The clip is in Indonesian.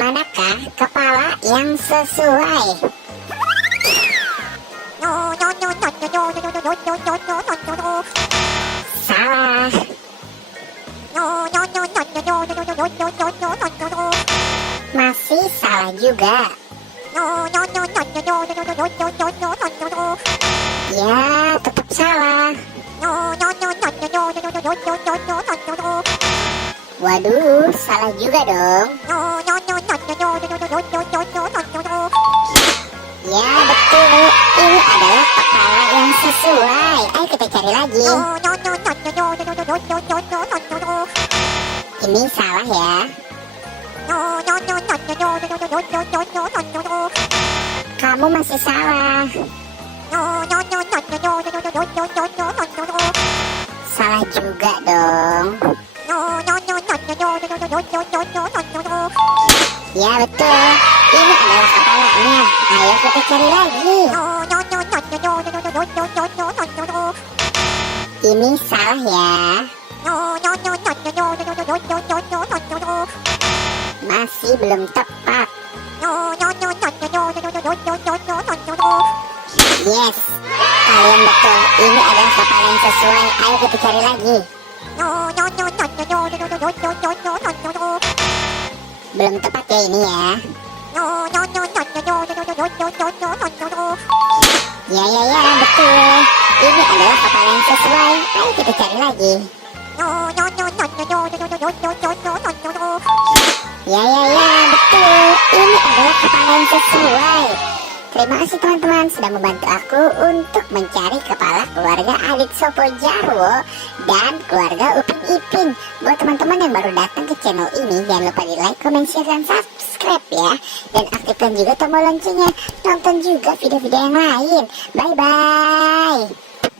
Manakah kepala yang sesuai? Salah. Masih salah juga. Ya, tetap salah. Waduh, salah juga dong. Ya, betul. Ini adalah kepala yang sesuai. Ayo kita cari lagi. Ini salah ya. Kamu masih salah. Salah juga dong. Ya betul. Ini adalah kepalanya. Ayo kita cari lagi. Ini salah ya. Masih belum tepat. Yes, kalian betul. Ini adalah kepala yang sesuai. Ayo kita cari lagi. Belum tepat ya ini ya. Ya, betul. Ini adalah kepala yang sesuai. Ayo kita cari lagi. Ya, betul. Ini adalah kepala yang sesuai. Terima kasih teman-teman sudah membantu aku untuk mencari kepala keluarga Adik Sopo Jarwo dan keluarga Upin Ipin. Buat teman-teman yang baru datang ke channel ini, jangan lupa di like, comment, share, dan subscribe ya. Dan aktifkan juga tombol loncengnya. Nonton juga video-video yang lain. Bye-bye.